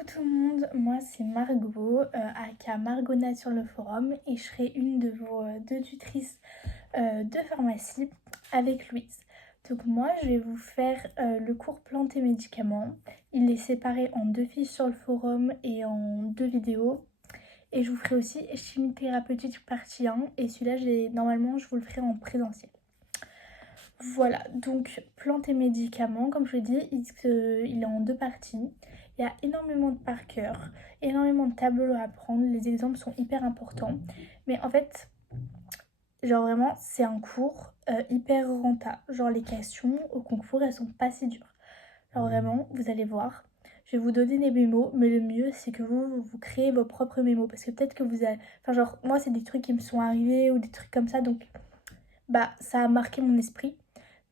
Coucou tout le monde, moi c'est Margot, aka Margona sur le forum et je serai une de vos deux tutrices de pharmacie avec Louise. Donc moi je vais vous faire le cours plantes et médicaments. Il est séparé en deux fiches sur le forum et en deux vidéos. Et je vous ferai aussi chimie thérapeutique partie 1 et celui-là normalement je vous le ferai en présentiel. Voilà, donc plantes et médicaments, comme je l'ai dit, il est en deux parties. Il y a énormément de par cœur, énormément de tableaux à apprendre, les exemples sont hyper importants. Mais en fait, genre vraiment, c'est un cours hyper rentable. Genre les questions au concours, elles sont pas si dures. Genre vraiment, vous allez voir. Je vais vous donner des mémos, mais le mieux, c'est que vous créez vos propres mémos. Parce que peut-être que vous avez... Enfin genre, moi, c'est des trucs qui me sont arrivés ou des trucs comme ça, donc bah ça a marqué mon esprit.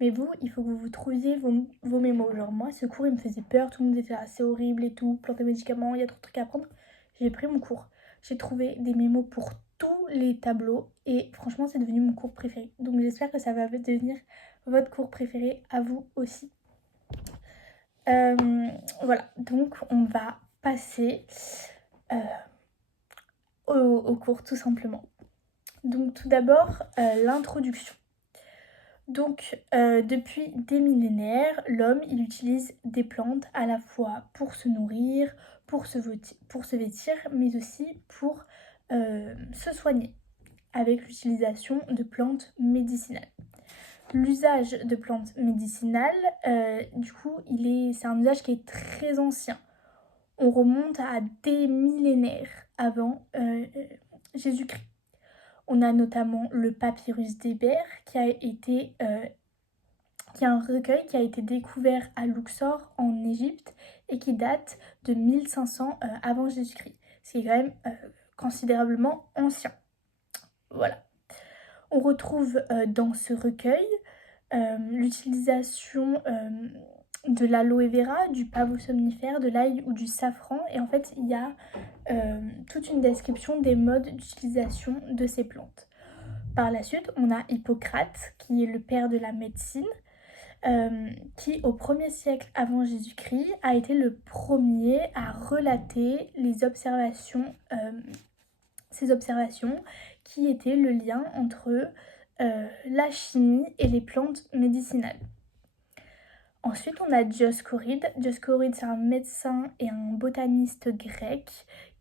Mais vous, il faut que vous trouviez vos mémos. Genre moi, ce cours, il me faisait peur, tout le monde était là, c'est horrible et tout, plantes et médicaments, il y a trop de trucs à apprendre. J'ai pris mon cours. J'ai trouvé des mémos pour tous les tableaux et franchement, c'est devenu mon cours préféré. Donc j'espère que ça va devenir votre cours préféré à vous aussi. Voilà, donc on va passer au cours tout simplement. Donc tout d'abord, l'introduction. Donc, depuis des millénaires, l'homme, il utilise des plantes à la fois pour se nourrir, pour se vêtir, mais aussi pour se soigner, avec l'utilisation de plantes médicinales. L'usage de plantes médicinales, du coup, c'est un usage qui est très ancien. On remonte à des millénaires avant Jésus-Christ. On a notamment le papyrus d'Hébert qui est un recueil qui a été découvert à Luxor en Égypte et qui date de 1500 avant Jésus-Christ. Ce qui est quand même considérablement ancien. Voilà. On retrouve dans ce recueil l'utilisation de l'aloe vera, du pavot somnifère, de l'ail ou du safran. Et en fait, il y a toute une description des modes d'utilisation de ces plantes. Par la suite, on a Hippocrate, qui est le père de la médecine, qui au 1er siècle avant Jésus-Christ a été le premier à relater ces observations qui étaient le lien entre la chimie et les plantes médicinales. Ensuite, on a Dioscoride. Dioscoride, c'est un médecin et un botaniste grec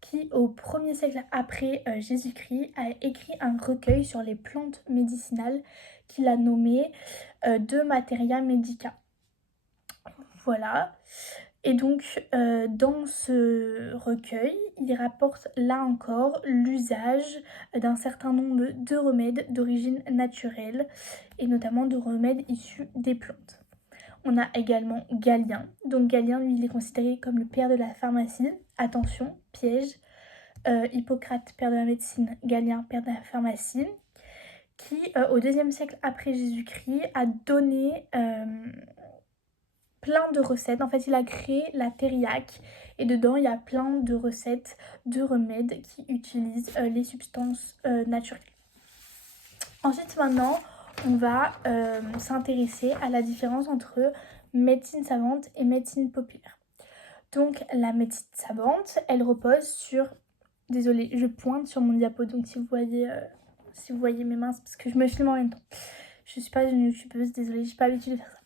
qui, au 1er siècle après Jésus-Christ, a écrit un recueil sur les plantes médicinales qu'il a nommé De Materia Medica. Voilà. Et donc, dans ce recueil, il rapporte là encore l'usage d'un certain nombre de remèdes d'origine naturelle, et notamment de remèdes issus des plantes. On a également Galien. Donc Galien, lui, il est considéré comme le père de la pharmacie. Attention, piège. Hippocrate, père de la médecine, Galien, père de la pharmacie, qui, au 2e siècle après Jésus-Christ, a donné plein de recettes. En fait, il a créé la thériaque et dedans, il y a plein de recettes de remèdes qui utilisent les substances naturelles. Ensuite, maintenant, on va s'intéresser à la différence entre médecine savante et médecine populaire. Donc, la médecine savante, elle repose sur... Désolée, je pointe sur mon diapo, donc si vous voyez mes mains, c'est parce que je me filme en même temps. Je suis pas une youtubeuse, désolée, j'ai pas l'habitude de faire ça.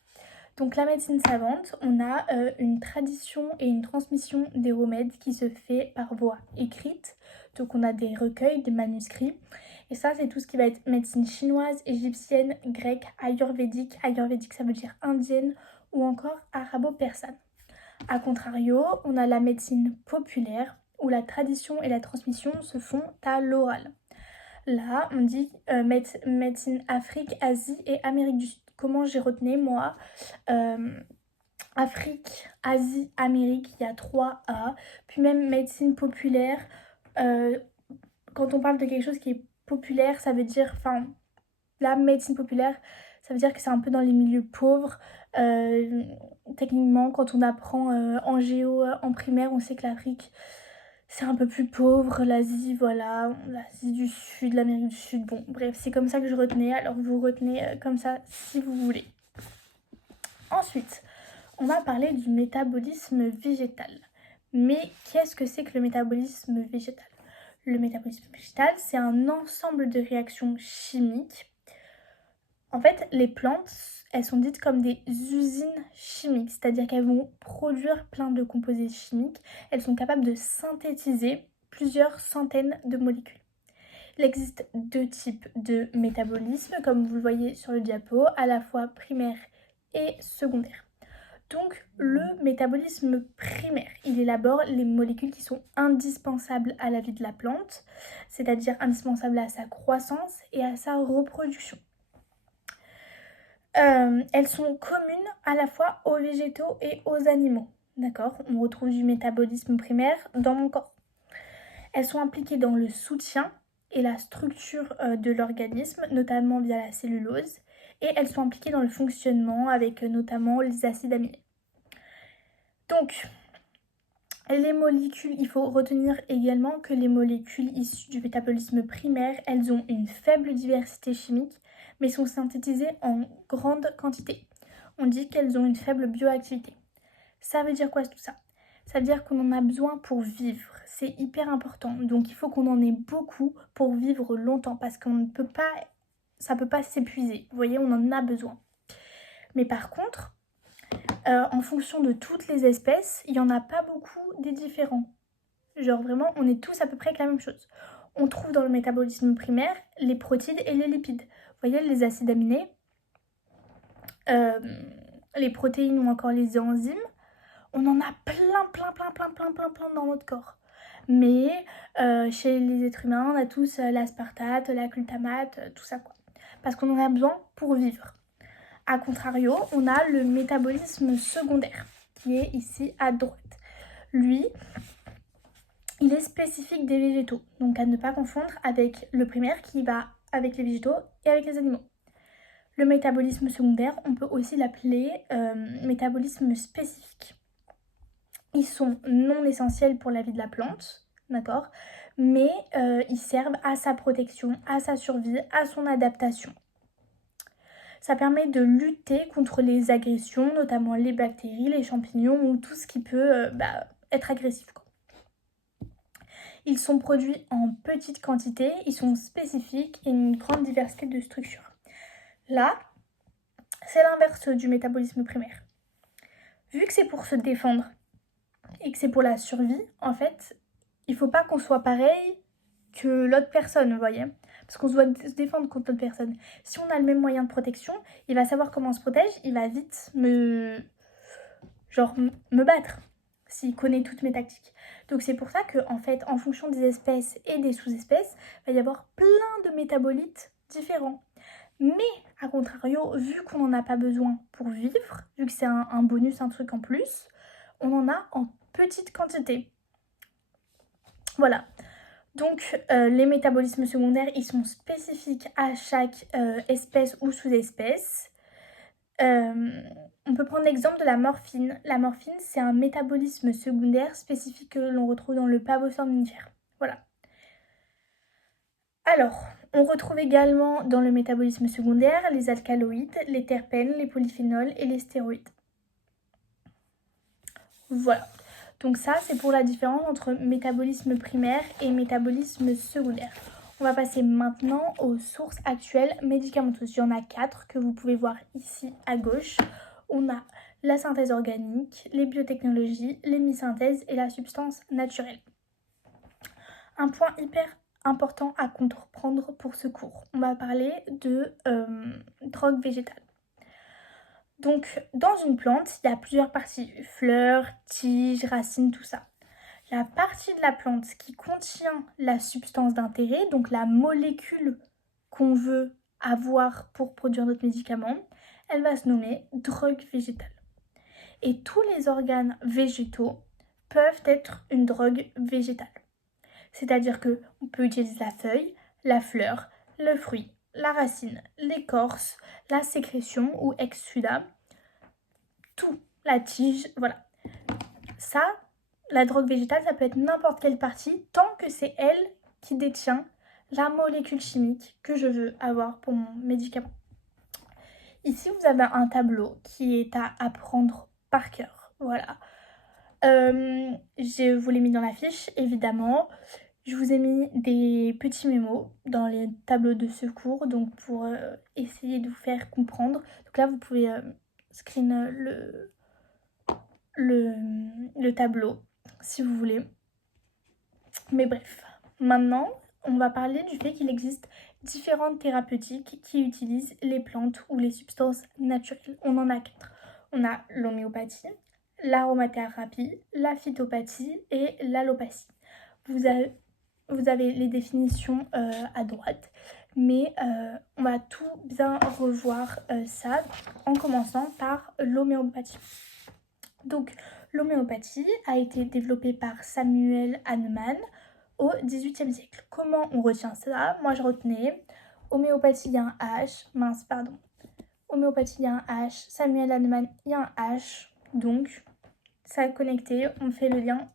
Donc la médecine savante, on a une tradition et une transmission des remèdes qui se fait par voie écrite. Donc on a des recueils, des manuscrits. Et ça, c'est tout ce qui va être médecine chinoise, égyptienne, grecque, ayurvédique. Ayurvédique, ça veut dire indienne ou encore arabo-persane. A contrario, on a la médecine populaire où la tradition et la transmission se font à l'oral. Là, on dit médecine Afrique, Asie et Amérique du Sud. Comment j'ai retenu, moi Afrique, Asie, Amérique, il y a 3 A. Puis même médecine populaire, quand on parle de quelque chose qui est populaire, ça veut dire, enfin, la médecine populaire, ça veut dire que c'est un peu dans les milieux pauvres. Techniquement, quand on apprend en géo, en primaire, on sait que l'Afrique, c'est un peu plus pauvre. L'Asie, voilà, l'Asie du Sud, l'Amérique du Sud, bon, bref, c'est comme ça que je retenais. Alors vous retenez comme ça si vous voulez. Ensuite, on va parler du métabolisme végétal. Mais qu'est-ce que c'est que le métabolisme végétal? Le métabolisme végétal, c'est un ensemble de réactions chimiques. En fait, les plantes, elles sont dites comme des usines chimiques, c'est-à-dire qu'elles vont produire plein de composés chimiques. Elles sont capables de synthétiser plusieurs centaines de molécules. Il existe deux types de métabolisme, comme vous le voyez sur le diapo, à la fois primaire et secondaire. Donc le métabolisme primaire, il élabore les molécules qui sont indispensables à la vie de la plante, c'est-à-dire indispensables à sa croissance et à sa reproduction. Elles sont communes à la fois aux végétaux et aux animaux. D'accord? On retrouve du métabolisme primaire dans mon corps. Elles sont impliquées dans le soutien et la structure de l'organisme, notamment via la cellulose, et elles sont impliquées dans le fonctionnement avec notamment les acides aminés. Donc, les molécules, il faut retenir également que les molécules issues du métabolisme primaire, elles ont une faible diversité chimique, mais sont synthétisées en grande quantité. On dit qu'elles ont une faible bioactivité. Ça veut dire quoi tout ça? Ça veut dire qu'on en a besoin pour vivre. C'est hyper important. Donc il faut qu'on en ait beaucoup pour vivre longtemps parce qu'on ne peut pas, ça ne peut pas s'épuiser. Vous voyez, on en a besoin. Mais par contre, en fonction de toutes les espèces, il n'y en a pas beaucoup des différents. Genre vraiment, on est tous à peu près avec la même chose. On trouve dans le métabolisme primaire les protides et les lipides. Vous voyez, les acides aminés, les protéines ou encore les enzymes. On en a plein dans notre corps. Mais chez les êtres humains, on a tous l'aspartate, la glutamate, tout ça quoi. Parce qu'on en a besoin pour vivre. A contrario, on a le métabolisme secondaire, qui est ici à droite. Lui, il est spécifique des végétaux, donc à ne pas confondre avec le primaire qui va avec les végétaux et avec les animaux. Le métabolisme secondaire, on peut aussi l'appeler métabolisme spécifique. Ils sont non essentiels pour la vie de la plante, d'accord, mais ils servent à sa protection, à sa survie, à son adaptation. Ça permet de lutter contre les agressions, notamment les bactéries, les champignons ou tout ce qui peut être agressif. Ils sont produits en petite quantité, ils sont spécifiques et une grande diversité de structures. Là, c'est l'inverse du métabolisme primaire. Vu que c'est pour se défendre et que c'est pour la survie, en fait, il ne faut pas qu'on soit pareil que l'autre personne, vous voyez? Parce qu'on se doit se défendre contre l'autre personne. Si on a le même moyen de protection, il va savoir comment on se protège, il va vite me battre s'il connaît toutes mes tactiques. Donc c'est pour ça que, en fait, en fonction des espèces et des sous-espèces, il va y avoir plein de métabolites différents. Mais, à contrario, vu qu'on n'en a pas besoin pour vivre, vu que c'est un bonus, un truc en plus, on en a en petite quantité. Voilà. Donc les métabolismes secondaires, ils sont spécifiques à chaque espèce ou sous-espèce. On peut prendre l'exemple de la morphine. La morphine, c'est un métabolisme secondaire spécifique que l'on retrouve dans le pavot somnifère. Voilà. Alors, on retrouve également dans le métabolisme secondaire les alcaloïdes, les terpènes, les polyphénols et les stéroïdes. Voilà. Donc ça, c'est pour la différence entre métabolisme primaire et métabolisme secondaire. On va passer maintenant aux sources actuelles médicamenteuses. Il y en a 4 que vous pouvez voir ici à gauche. On a la synthèse organique, les biotechnologies, l'hémisynthèse et la substance naturelle. Un point hyper important à comprendre pour ce cours. On va parler de drogue végétale. Donc, dans une plante, il y a plusieurs parties, fleurs, tiges, racines, tout ça. La partie de la plante qui contient la substance d'intérêt, donc la molécule qu'on veut avoir pour produire notre médicament, elle va se nommer drogue végétale. Et tous les organes végétaux peuvent être une drogue végétale. C'est-à-dire qu'on peut utiliser la feuille, la fleur, le fruit, la racine, l'écorce, la sécrétion ou exsudat, tout, la tige, voilà. Ça, la drogue végétale, ça peut être n'importe quelle partie tant que c'est elle qui détient la molécule chimique que je veux avoir pour mon médicament. Ici, vous avez un tableau qui est à apprendre par cœur. Voilà. Je vous l'ai mis dans la fiche, évidemment. Je vous ai mis des petits mémos dans les tableaux de secours, donc pour essayer de vous faire comprendre. Donc là, vous pouvez screen le tableau, si vous voulez. Mais bref, maintenant, on va parler du fait qu'il existe différentes thérapeutiques qui utilisent les plantes ou les substances naturelles. On en a 4. On a l'homéopathie, l'aromathérapie, la phytopathie et l'allopathie. Vous avez les définitions à droite, mais on va tout bien revoir ça en commençant par l'homéopathie. Donc, l'homéopathie a été développée par Samuel Hahnemann au XVIIIe siècle. Comment on retient ça? Moi, je retenais homéopathie, il y a un H, homéopathie, il y a un H, Samuel Hahnemann, il y a un H, donc ça est connecté, on fait le lien.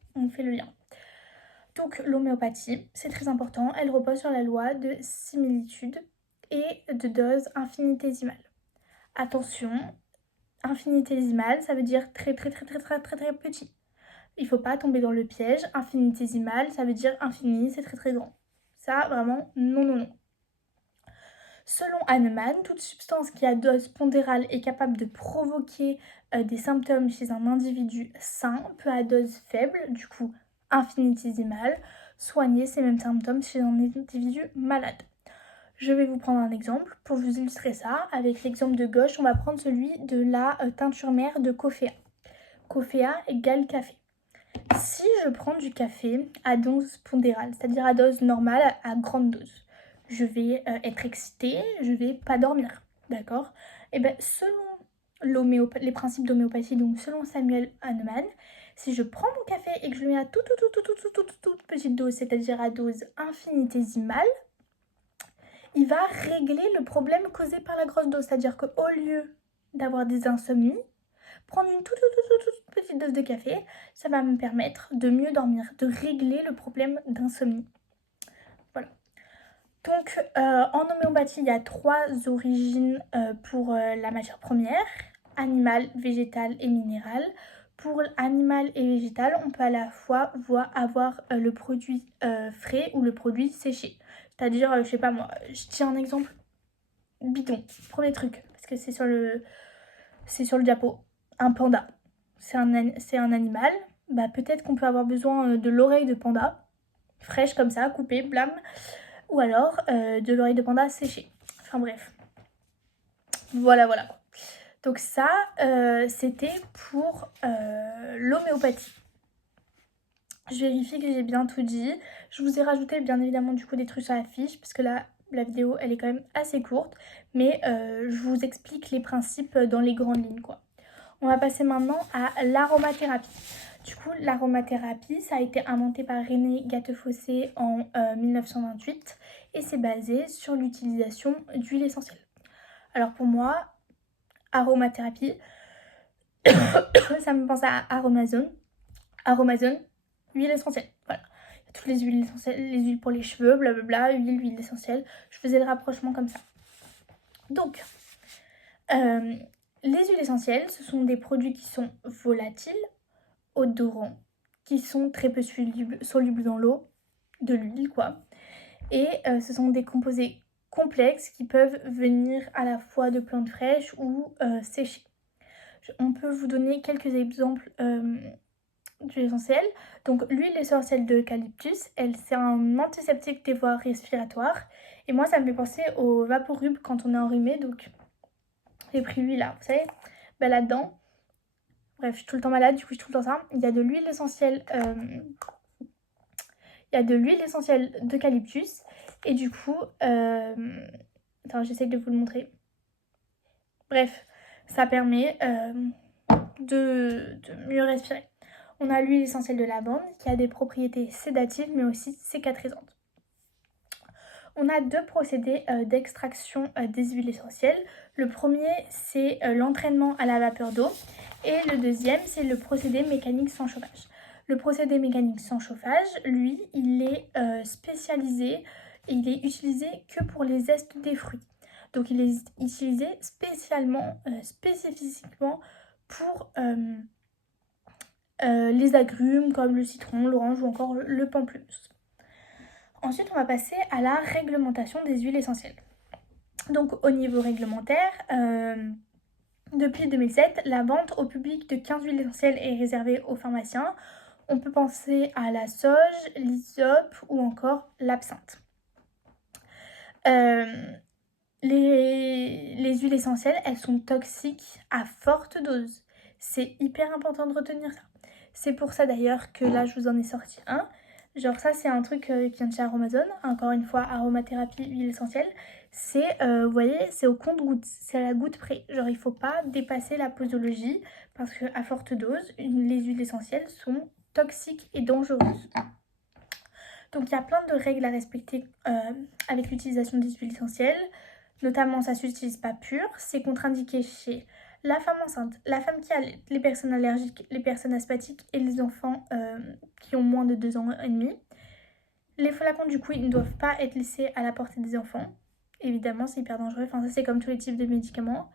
Donc, l'homéopathie, c'est très important, elle repose sur la loi de similitude et de dose infinitésimale. Attention, infinitésimal, ça veut dire très petit. Il ne faut pas tomber dans le piège. Infinitésimal, ça veut dire infini, c'est très grand. Ça, vraiment, non. Selon Hahnemann, toute substance qui a dose pondérale est capable de provoquer des symptômes chez un individu sain peut à dose faible, du coup infinitésimale, soigner ces mêmes symptômes chez un individu malade. Je vais vous prendre un exemple pour vous illustrer ça. Avec l'exemple de gauche, on va prendre celui de la teinture mère de Coffea. Coffea égale café. Si je prends du café à dose pondérale, c'est-à-dire à dose normale, à grande dose, je vais être excitée, je vais pas dormir, d'accord? Et bien, selon les principes d'homéopathie, donc selon Samuel Hahnemann, si je prends mon café et que je le mets à toute petite dose, c'est-à-dire à dose infinitésimale, il va régler le problème causé par la grosse dose. C'est-à-dire qu'au lieu d'avoir des insomnies, prendre une toute petite dose de café, ça va me permettre de mieux dormir, de régler le problème d'insomnie. Voilà. Donc, en homéopathie, il y a 3 origines pour la matière première, animale, végétale et minérale. Pour animal et végétal, on peut à la fois avoir le produit frais ou le produit séché. C'est-à-dire, je sais pas moi, je tiens un exemple bidon, premier truc, parce que c'est sur le diapo, un panda. C'est un animal, bah peut-être qu'on peut avoir besoin de l'oreille de panda, fraîche comme ça, coupée, blâme, ou alors de l'oreille de panda séchée. Enfin bref. Voilà. Donc ça, c'était pour l'homéopathie. Je vérifie que j'ai bien tout dit. Je vous ai rajouté bien évidemment du coup des trucs sur la fiche parce que là la vidéo elle est quand même assez courte, mais je vous explique les principes dans les grandes lignes quoi. On va passer maintenant à l'aromathérapie. Du coup, l'aromathérapie, ça a été inventé par René Gattefossé en 1928 et c'est basé sur l'utilisation d'huile essentielle. Alors pour moi, aromathérapie, ça me pense à Aromazone, huile essentielle. Voilà. Il y a toutes les huiles essentielles, les huiles pour les cheveux, blablabla, huile essentielle. Je faisais le rapprochement comme ça. Donc, les huiles essentielles, ce sont des produits qui sont volatiles, odorants, qui sont très peu solubles dans l'eau, de l'huile quoi. Et ce sont des composés complexes qui peuvent venir à la fois de plantes fraîches ou séchées. On peut vous donner quelques exemples d'huile essentielle. Donc l'huile essentielle d'eucalyptus, c'est un antiseptique des voies respiratoires. Et moi ça me fait penser au Vaporub quand on est enrhumé. Donc j'ai pris lui là, vous savez, ben, là-dedans. Bref, je suis tout le temps malade, du coup je suis tout le temps ça. Il y a de l'huile essentielle d'eucalyptus. Et du coup, attends, j'essaie de vous le montrer. Bref, ça permet de mieux respirer. On a l'huile essentielle de lavande qui a des propriétés sédatives mais aussi cicatrisantes. On a 2 procédés d'extraction des huiles essentielles. Le premier, c'est l'entraînement à la vapeur d'eau et le deuxième, c'est le procédé mécanique sans chauffage. Le procédé mécanique sans chauffage, lui, il est spécialisé et il est utilisé que pour les zestes des fruits. Donc il est utilisé spécifiquement pour les agrumes comme le citron, l'orange ou encore le pamplemousse. Ensuite, on va passer à la réglementation des huiles essentielles. Donc au niveau réglementaire, depuis 2007, la vente au public de 15 huiles essentielles est réservée aux pharmaciens. On peut penser à la sauge, l'hysope ou encore l'absinthe. Les huiles essentielles, elles sont toxiques à forte dose. C'est hyper important de retenir ça. C'est pour ça d'ailleurs que là, je vous en ai sorti un. Genre ça, c'est un truc qui vient de chez Aromazone. Encore une fois, aromathérapie, huile essentielle. C'est, vous voyez, c'est au compte-goutte. C'est à la goutte près. Genre, il faut pas dépasser la posologie parce qu'à forte dose, les huiles essentielles sont toxiques et dangereuses. Donc, il y a plein de règles à respecter avec l'utilisation des huiles essentielles. Notamment, ça ne s'utilise pas pur. C'est contre-indiqué chez la femme enceinte, la femme qui allait, les personnes allergiques, les personnes asthmatiques et les enfants qui ont moins de 2 ans et demi. Les flacons, du coup, ils ne doivent pas être laissés à la portée des enfants. Évidemment, c'est hyper dangereux. Enfin, ça, c'est comme tous les types de médicaments.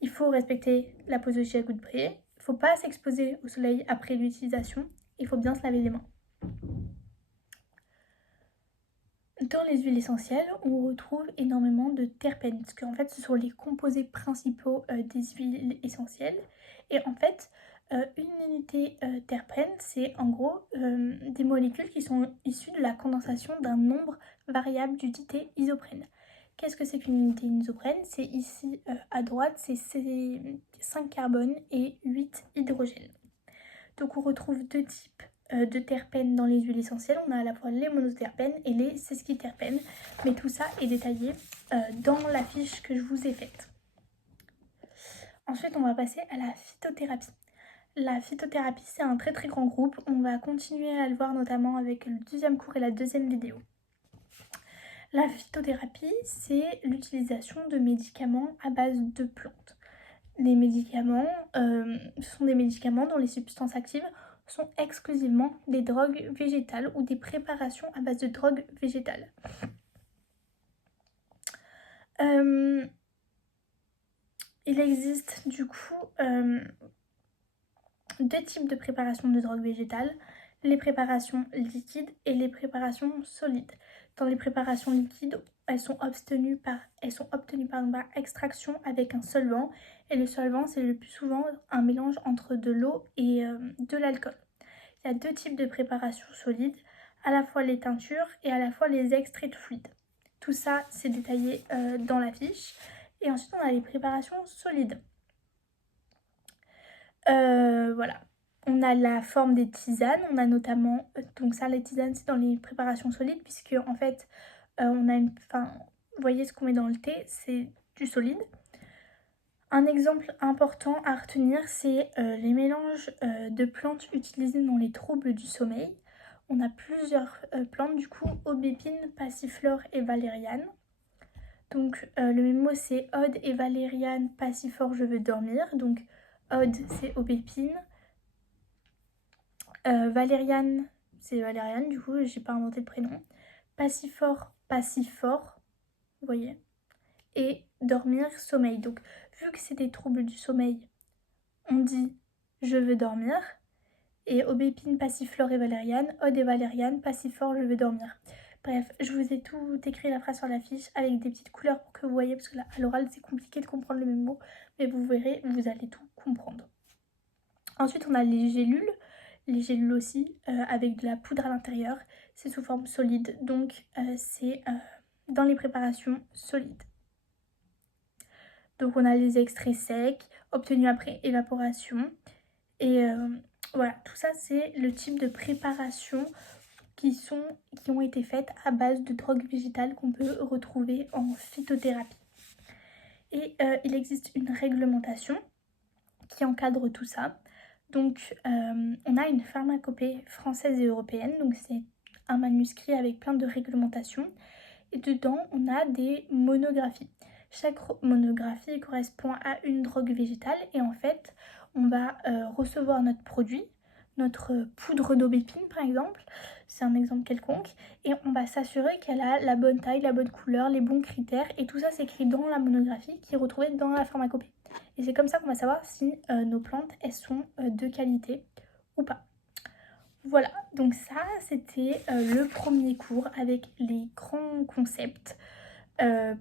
Il faut respecter la posologie à goutte près. Il ne faut pas s'exposer au soleil après l'utilisation. Il faut bien se laver les mains. Dans les huiles essentielles, on retrouve énormément de terpènes, parce qu'en fait, ce sont les composés principaux des huiles essentielles. Et en fait, une unité terpène, c'est en gros des molécules qui sont issues de la condensation d'un nombre variable d'unités isoprène. Qu'est-ce que c'est qu'une unité isoprène? C'est ici à droite, c'est 5 carbones et 8 hydrogènes. Donc on retrouve deux types de terpènes dans les huiles essentielles. On a à la fois les monoterpènes et les sesquiterpènes. Mais tout ça est détaillé dans la fiche que je vous ai faite. Ensuite, on va passer à la phytothérapie. La phytothérapie, c'est un très très grand groupe. On va continuer à le voir notamment avec le deuxième cours et la deuxième vidéo. La phytothérapie, c'est l'utilisation de médicaments à base de plantes. Les médicaments sont des médicaments dont les substances actives sont exclusivement des drogues végétales ou des préparations à base de drogues végétales. Il existe du coup deux types de préparations de drogues végétales, les préparations liquides et les préparations solides. Dans les préparations liquides, elles sont obtenues par extraction avec un solvant. Et le solvant, c'est le plus souvent un mélange entre de l'eau et de l'alcool. Il y a deux types de préparations solides, à la fois les teintures et à la fois les extraits de fluides. Tout ça, c'est détaillé dans la fiche. Et ensuite, on a les préparations solides. Voilà. On a la forme des tisanes, on a notamment, donc ça les tisanes c'est dans les préparations solides puisque en fait on a vous voyez ce qu'on met dans le thé, c'est du solide. Un exemple important à retenir c'est les mélanges de plantes utilisées dans les troubles du sommeil. On a plusieurs plantes du coup, aubépine, passiflore et valériane. Donc le même mot c'est ode et valériane, passiflore je veux dormir. Donc ode c'est aubépine. Valériane, c'est Valériane, du coup, j'ai pas inventé le prénom. Passiflore, passifort, vous voyez. Et dormir, sommeil. Donc, vu que c'est des troubles du sommeil, on dit je veux dormir. Et aubépine, passiflore et valériane, ode et valériane, passifort, je veux dormir. Bref, je vous ai tout écrit la phrase sur la fiche avec des petites couleurs pour que vous voyez, parce que là, à l'oral, c'est compliqué de comprendre le même mot, mais vous verrez, vous allez tout comprendre. Ensuite, on a les gélules. Les gélules aussi, avec de la poudre à l'intérieur. C'est sous forme solide, donc c'est dans les préparations solides. Donc on a les extraits secs, obtenus après évaporation. Et voilà, tout ça c'est le type de préparation qui ont été faites à base de drogues végétales qu'on peut retrouver en phytothérapie. Et il existe une réglementation qui encadre tout ça. Donc, on a une pharmacopée française et européenne, donc c'est un manuscrit avec plein de réglementations. Et dedans, on a des monographies. Chaque monographie correspond à une drogue végétale et en fait, on va recevoir notre produit, notre poudre d'aubépine par exemple, c'est un exemple quelconque, et on va s'assurer qu'elle a la bonne taille, la bonne couleur, les bons critères, et tout ça c'est écrit dans la monographie qui est retrouvée dans la pharmacopée. Et c'est comme ça qu'on va savoir si nos plantes, elles sont de qualité ou pas. Voilà, donc ça c'était le premier cours avec les grands concepts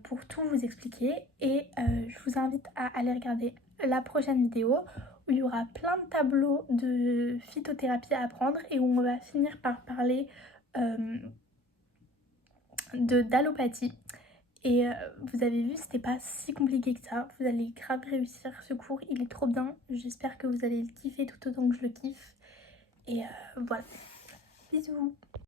pour tout vous expliquer et je vous invite à aller regarder la prochaine vidéo où il y aura plein de tableaux de phytothérapie à apprendre et où on va finir par parler d'allopathie. Et vous avez vu, c'était pas si compliqué que ça. Vous allez grave réussir ce cours, il est trop bien. J'espère que vous allez le kiffer tout autant que je le kiffe. Et voilà. Bisous.